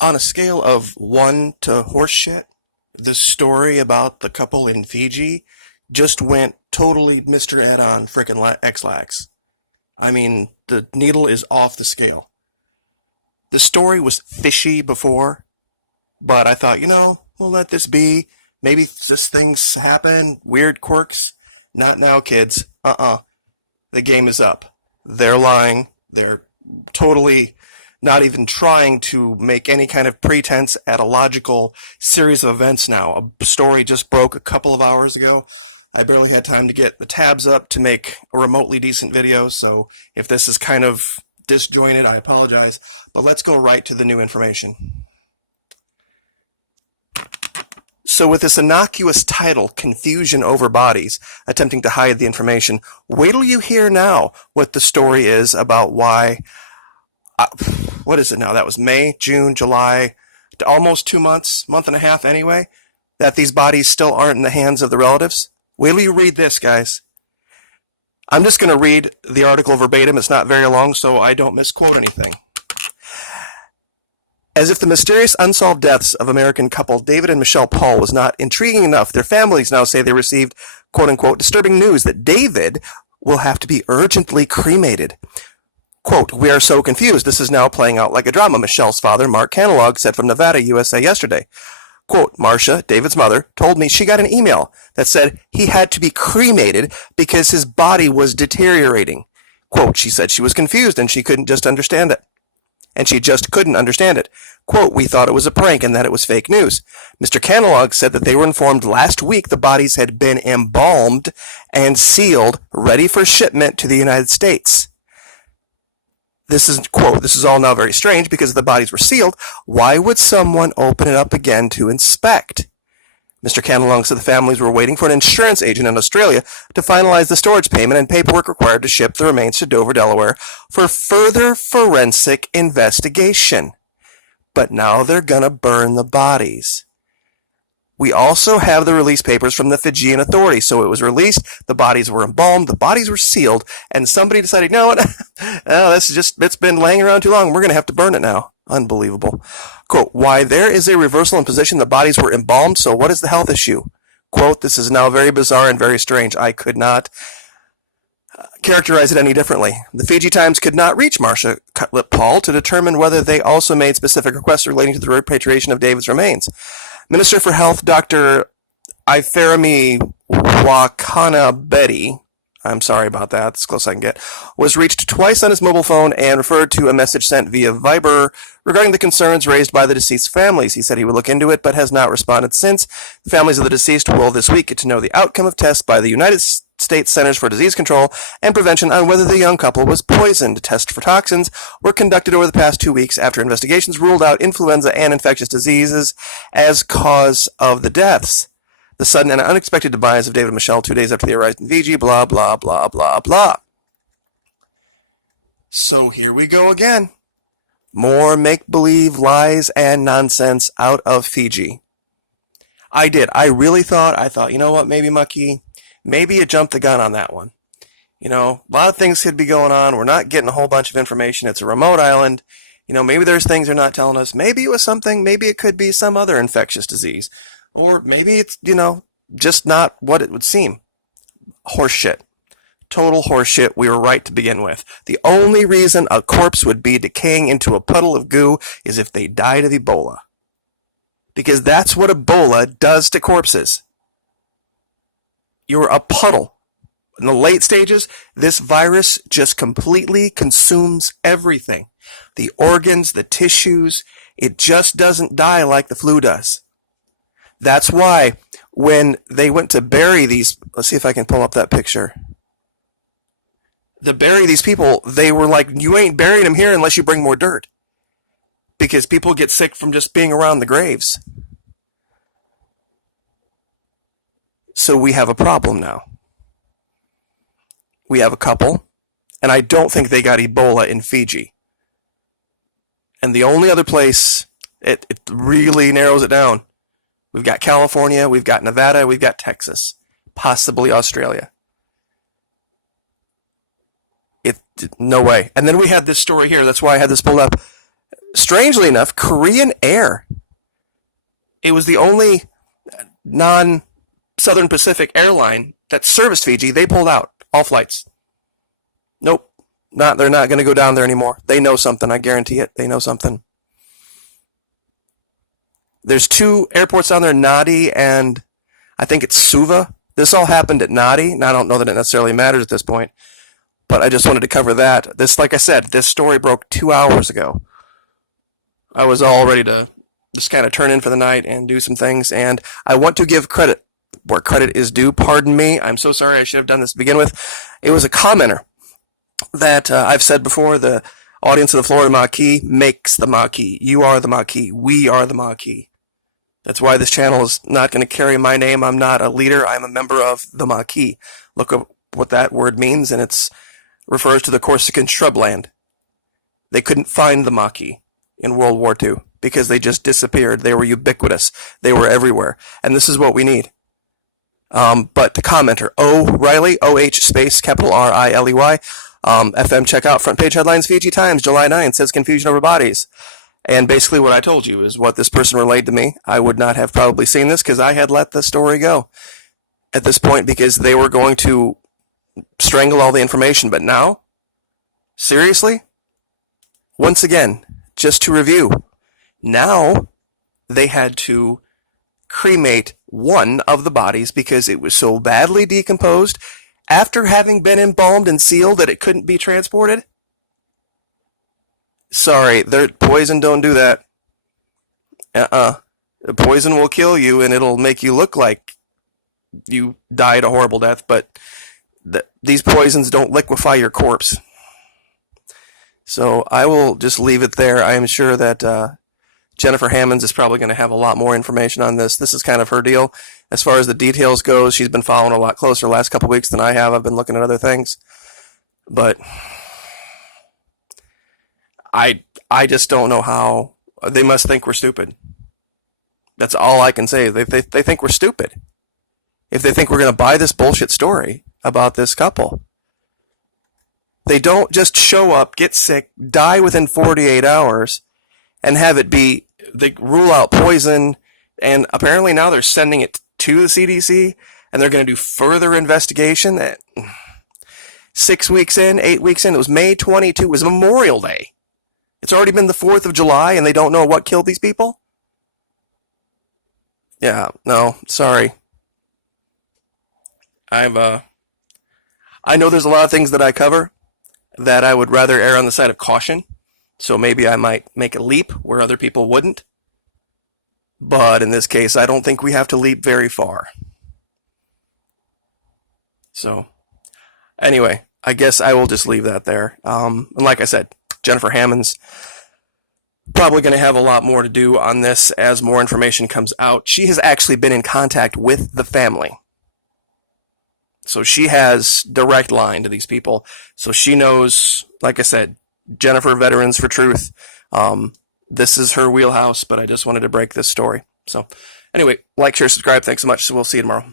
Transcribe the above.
On a scale of 1 to horseshit, the story about the couple in Fiji just went totally Mr. Ed on frickin' X-Lax. I mean, the needle is off the scale. The story was fishy before, but I thought, we'll let this be. Maybe just things happen, weird quirks. Not now, kids. The game is up. They're lying. They're totally not even trying to make any kind of pretense at a logical series of events now. A story just broke a couple of hours ago. I barely had time to get the tabs up to make a remotely decent video, so if this is kind of disjointed, I apologize. But let's go right to the new information. So with this innocuous title, Confusion Over Bodies, attempting to hide the information, wait till you hear now what the story is about why, what is it now? That was May, June, July, almost 2 months, month and a half anyway, that these bodies still aren't in the hands of the relatives. Wait till you read this, guys. I'm just going to read the article verbatim. It's not very long, so I don't misquote anything. As if the mysterious unsolved deaths of American couple David and Michelle Paul was not intriguing enough, their families now say they received, quote-unquote, disturbing news that David will have to be urgently cremated. Quote, "We are so confused. This is now playing out like a drama," Michelle's father, Mark Canalog, said from Nevada, USA yesterday. Quote, "Marcia, David's mother, told me she got an email that said he had to be cremated because his body was deteriorating. Quote, she said she was confused and she couldn't just understand it. And she just couldn't understand it. Quote, we thought it was a prank and that it was fake news." Mr. Canalog said that they were informed last week the bodies had been embalmed and sealed, ready for shipment to the United States. This is, quote, "This is all now very strange because the bodies were sealed. Why would someone open it up again to inspect?" Mr. Canalong said the families were waiting for an insurance agent in Australia to finalize the storage payment and paperwork required to ship the remains to Dover, Delaware, for further forensic investigation. But now they're gonna burn the bodies. We also have the release papers from the Fijian authorities. So it was released, the bodies were embalmed, the bodies were sealed, and somebody decided, no, it's been laying around too long, we're going to have to burn it now. Unbelievable. Quote, "Why, there is a reversal in position. The bodies were embalmed, so what is the health issue?" Quote, "This is now very bizarre and very strange. I could not characterize it any differently." The Fiji Times could not reach Marcia Cutlip Paul to determine whether they also made specific requests relating to the repatriation of David's remains. Minister for Health, Dr. Iferemi Wakana Betty, I'm sorry about that, it's as close as I can get, was reached twice on his mobile phone and referred to a message sent via Viber regarding the concerns raised by the deceased families. He said he would look into it, but has not responded since. The families of the deceased will this week get to know the outcome of tests by the United States Centers for Disease Control and Prevention on whether the young couple was poisoned. Tests for toxins were conducted over the past 2 weeks after investigations ruled out influenza and infectious diseases as cause of the deaths. The sudden and unexpected demise of David and Michelle 2 days after they arrived in Fiji, blah, blah, blah, blah, blah. So here we go again. More make-believe lies and nonsense out of Fiji. I really thought, you know what, maybe Mucky, maybe you jumped the gun on that one. A lot of things could be going on. We're not getting a whole bunch of information. It's a remote island. Maybe there's things they're not telling us. Maybe it was something. Maybe it could be some other infectious disease. Or maybe it's, just not what it would seem. Horseshit. Total horseshit. We were right to begin with. The only reason a corpse would be decaying into a puddle of goo is if they died of Ebola. Because that's what Ebola does to corpses. You're a puddle. In the late stages, this virus just completely consumes everything. The organs, the tissues, it just doesn't die like the flu does. That's why when they went to bury these, let's see if I can pull up that picture. To bury these people, they were like, you ain't burying them here unless you bring more dirt. Because people get sick from just being around the graves. So we have a problem now. We have a couple, and I don't think they got Ebola in Fiji. And the only other place, it really narrows it down. We've got California, we've got Nevada, we've got Texas, possibly Australia. No way. And then we had this story here. That's why I had this pulled up. Strangely enough, Korean Air. It was the only non-Southern Pacific airline that serviced Fiji. They pulled out all flights. Nope. They're not going to go down there anymore. They know something. I guarantee it. They know something. There's 2 airports down there, Nadi and I think it's Suva. This all happened at Nadi, and I don't know that it necessarily matters at this point, but I just wanted to cover that. This, like I said, this story broke 2 hours ago. I was all ready to just kind of turn in for the night and do some things, and I want to give credit where credit is due. Pardon me. I'm so sorry. I should have done this to begin with. It was a commenter that I've said before, the audience of the Florida Maquis makes the Maquis. You are the Maquis. We are the Maquis. That's why this channel is not going to carry my name. I'm not a leader. I'm a member of the Maquis. Look up what that word means, and it refers to the Corsican shrubland. They couldn't find the Maquis in World War II because they just disappeared. They were ubiquitous. They were everywhere. And this is what we need. But the commenter, O'Reilly, O-H space, capital R-I-L-E-Y, FM, check out front page headlines, Fiji Times, July 9th, says confusion over bodies. And basically what I told you is what this person relayed to me. I would not have probably seen this because I had let the story go at this point because they were going to strangle all the information. But now, seriously? Once again, just to review, now they had to cremate one of the bodies because it was so badly decomposed after having been embalmed and sealed that it couldn't be transported. Sorry, poison don't do that. Poison will kill you and it'll make you look like you died a horrible death, but these poisons don't liquefy your corpse. So I will just leave it there. I am sure that Jennifer Hammonds is probably going to have a lot more information on this. This is kind of her deal. As far as the details goes, she's been following a lot closer the last couple weeks than I have. I've been looking at other things. But I just don't know how. They must think we're stupid. That's all I can say. They think we're stupid. If they think we're going to buy this bullshit story about this couple. They don't just show up, get sick, die within 48 hours, and have it be, they rule out poison, and apparently now they're sending it to the CDC, and they're going to do further investigation. 6 weeks in, 8 weeks in, it was May 22, it was Memorial Day. It's already been the 4th of July, and they don't know what killed these people? Yeah, no, sorry. I know there's a lot of things that I cover that I would rather err on the side of caution. So maybe I might make a leap where other people wouldn't. But in this case, I don't think we have to leap very far. So, anyway, I guess I will just leave that there. And like I said, Jennifer Hammonds probably going to have a lot more to do on this as more information comes out. She has actually been in contact with the family. So she has direct line to these people. So she knows, like I said, Jennifer, Veterans for Truth. This is her wheelhouse, but I just wanted to break this story. So anyway, like, share, subscribe. Thanks so much. So we'll see you tomorrow.